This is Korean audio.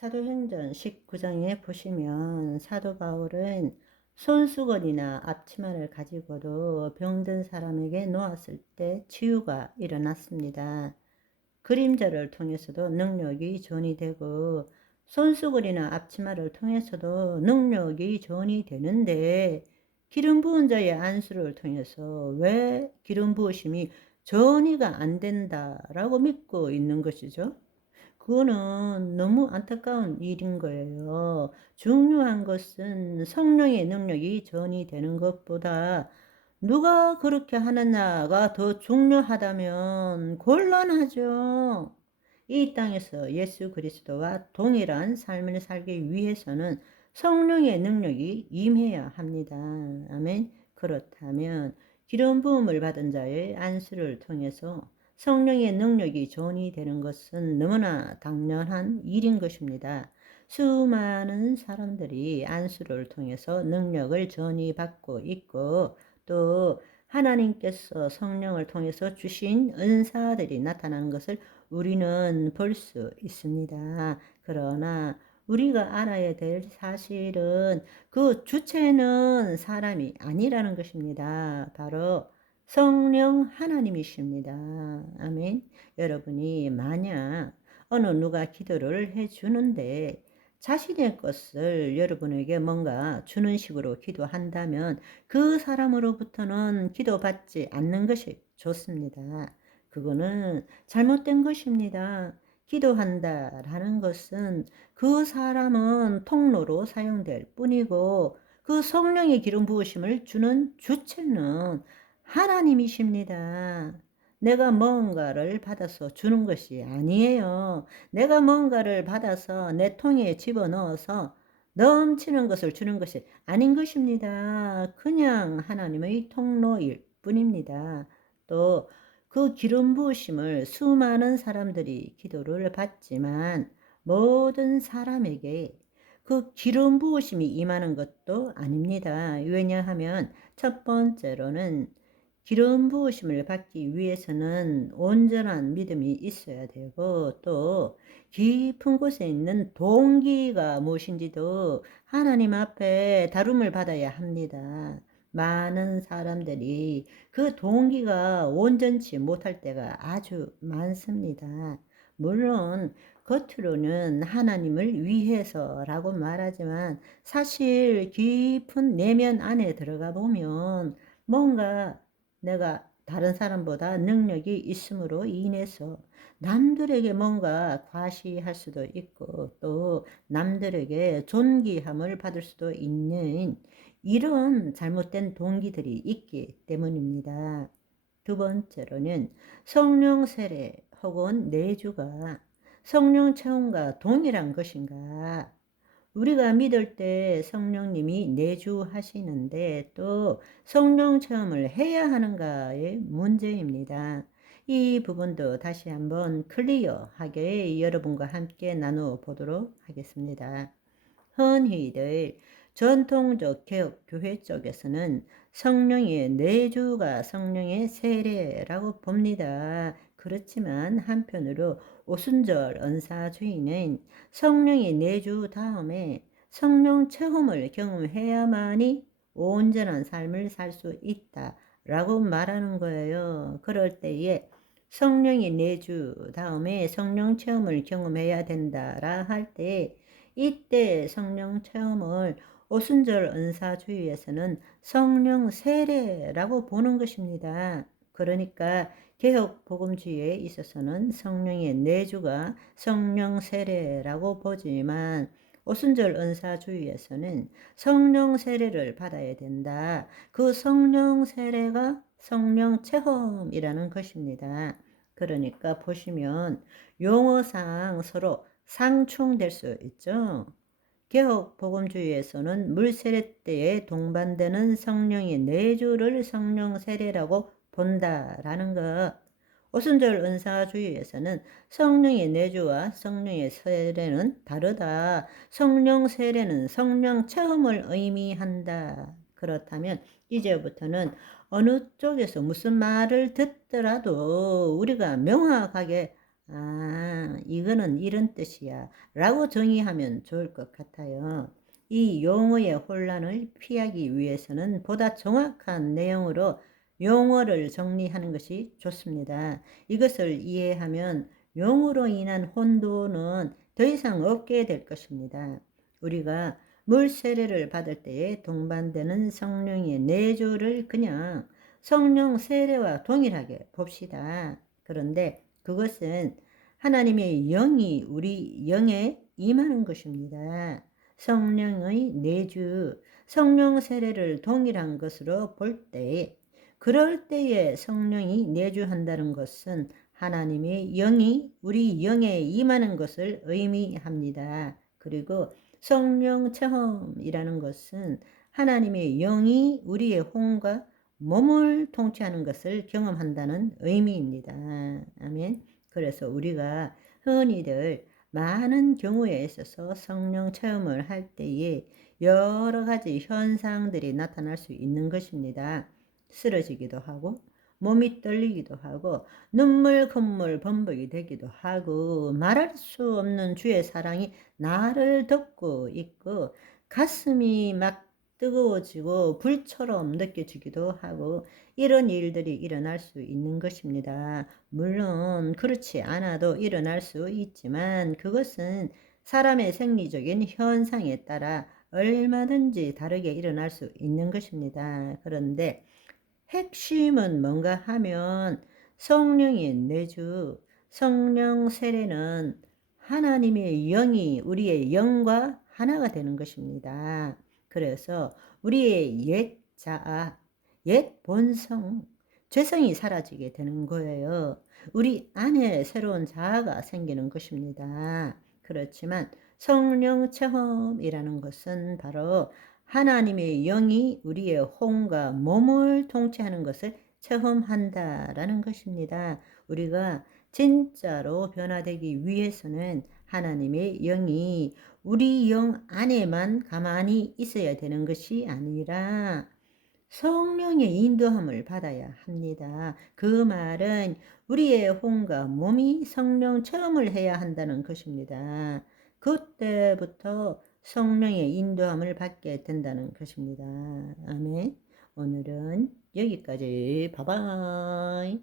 사도행전 19장에 보시면 사도 바울은 손수건이나 앞치마를 가지고도 병든 사람에게 놓았을 때 치유가 일어났습니다. 그림자를 통해서도 능력이 전이 되고 손수건이나 앞치마를 통해서도 능력이 전이 되는데, 기름 부은 자의 안수를 통해서 왜 기름 부으심이 전이가 안 된다라고 믿고 있는 것이죠? 그거는 너무 안타까운 일인 거예요. 중요한 것은 성령의 능력이 전이 되는 것보다 누가 그렇게 하느냐가 더 중요하다면 곤란하죠. 이 땅에서 예수 그리스도와 동일한 삶을 살기 위해서는 성령의 능력이 임해야 합니다. 아멘. 그렇다면 기름 부음을 받은 자의 안수를 통해서 성령의 능력이 전이 되는 것은 너무나 당연한 일인 것입니다. 수많은 사람들이 안수를 통해서 능력을 전이받고 있고, 또 하나님께서 성령을 통해서 주신 은사들이 나타나는 것을 우리는 볼 수 있습니다. 그러나 우리가 알아야 될 사실은 그 주체는 사람이 아니라는 것입니다. 바로 성령 하나님이십니다. 아멘. 여러분이 만약 어느 누가 기도를 해주는데 자신의 것을 여러분에게 뭔가 주는 식으로 기도한다면 그 사람으로부터는 기도받지 않는 것이 좋습니다. 그거는 잘못된 것입니다. 기도한다라는 것은 그 사람은 통로로 사용될 뿐이고, 그 성령의 기름 부으심을 주는 주체는 하나님이십니다. 내가 뭔가를 받아서 주는 것이 아니에요. 내가 뭔가를 받아서 내 통에 집어넣어서 넘치는 것을 주는 것이 아닌 것입니다. 그냥 하나님의 통로일 뿐입니다. 또 그 기름 부으심을 수많은 사람들이 기도를 받지만 모든 사람에게 그 기름 부으심이 임하는 것도 아닙니다. 왜냐하면 첫 번째로는 기름 부으심을 받기 위해서는 온전한 믿음이 있어야 되고, 또 깊은 곳에 있는 동기가 무엇인지도 하나님 앞에 다룸을 받아야 합니다. 많은 사람들이 그 동기가 온전치 못할 때가 아주 많습니다. 물론 겉으로는 하나님을 위해서라고 말하지만 사실 깊은 내면 안에 들어가 보면 뭔가 내가 다른 사람보다 능력이 있음으로 인해서 남들에게 뭔가 과시할 수도 있고, 또 남들에게 존귀함을 받을 수도 있는 이런 잘못된 동기들이 있기 때문입니다. 두 번째로는 성령 세례 혹은 내주가 성령 체험과 동일한 것인가? 우리가 믿을 때 성령님이 내주하시는데 또 성령 체험을 해야 하는가의 문제입니다. 이 부분도 다시 한번 클리어하게 여러분과 함께 나누어 보도록 하겠습니다. 흔히들 전통적 개혁 교회 쪽에서는 성령의 내주가 성령의 세례라고 봅니다. 그렇지만 한편으로 오순절 은사주의는 성령의 내주 다음에 성령 체험을 경험해야만이 온전한 삶을 살 수 있다라고 말하는 거예요. 그럴 때에 성령의 내주 다음에 성령 체험을 경험해야 된다라 할 때, 이때 성령 체험을 오순절 은사주의에서는 성령 세례라고 보는 것입니다. 그러니까 개혁 복음주의에 있어서는 성령의 내주가 성령 세례라고 보지만, 오순절 은사주의에서는 성령 세례를 받아야 된다. 그 성령 세례가 성령 체험이라는 것입니다. 그러니까 보시면 용어상 서로 상충될 수 있죠. 개혁 복음주의에서는 물 세례 때에 동반되는 성령의 내주를 성령 세례라고 본다라는 것. 오순절 은사주의에서는 성령의 내주와 성령의 세례는 다르다. 성령 세례는 성령 체험을 의미한다. 그렇다면 이제부터는 어느 쪽에서 무슨 말을 듣더라도 우리가 명확하게 이거는 이런 뜻이야 라고 정의하면 좋을 것 같아요. 이 용어의 혼란을 피하기 위해서는 보다 정확한 내용으로 용어를 정리하는 것이 좋습니다. 이것을 이해하면 용어로 인한 혼돈은 더 이상 없게 될 것입니다. 우리가 물 세례를 받을 때에 동반되는 성령의 내주를 그냥 성령 세례와 동일하게 봅시다. 그런데 그것은 하나님의 영이 우리 영에 임하는 것입니다. 성령의 내주, 성령 세례를 동일한 것으로 볼 때, 그럴 때에 성령이 내주한다는 것은 하나님의 영이 우리 영에 임하는 것을 의미합니다. 그리고 성령 체험이라는 것은 하나님의 영이 우리의 혼과 몸을 통치하는 것을 경험한다는 의미입니다. 아멘. 그래서 우리가 흔히들 많은 경우에 있어서 성령 체험을 할 때에 여러 가지 현상들이 나타날 수 있는 것입니다. 쓰러지기도 하고, 몸이 떨리기도 하고, 눈물, 콧물, 범벅이 되기도 하고, 말할 수 없는 주의 사랑이 나를 덮고 있고, 가슴이 막 뜨거워지고 불처럼 느껴지기도 하고, 이런 일들이 일어날 수 있는 것입니다. 물론 그렇지 않아도 일어날 수 있지만 그것은 사람의 생리적인 현상에 따라 얼마든지 다르게 일어날 수 있는 것입니다. 그런데 핵심은 뭔가 하면 성령의 내주, 성령 세례는 하나님의 영이 우리의 영과 하나가 되는 것입니다. 그래서 우리의 옛 자아, 옛 본성, 죄성이 사라지게 되는 거예요. 우리 안에 새로운 자아가 생기는 것입니다. 그렇지만 성령 체험이라는 것은 바로 하나님의 영이 우리의 혼과 몸을 통치하는 것을 체험한다라는 것입니다. 우리가 진짜로 변화되기 위해서는 하나님의 영이 우리 영 안에만 가만히 있어야 되는 것이 아니라 성령의 인도함을 받아야 합니다. 그 말은 우리의 혼과 몸이 성령 체험을 해야 한다는 것입니다. 그때부터 성령의 인도함을 받게 된다는 것입니다. 아멘. 오늘은 여기까지. 바이바이.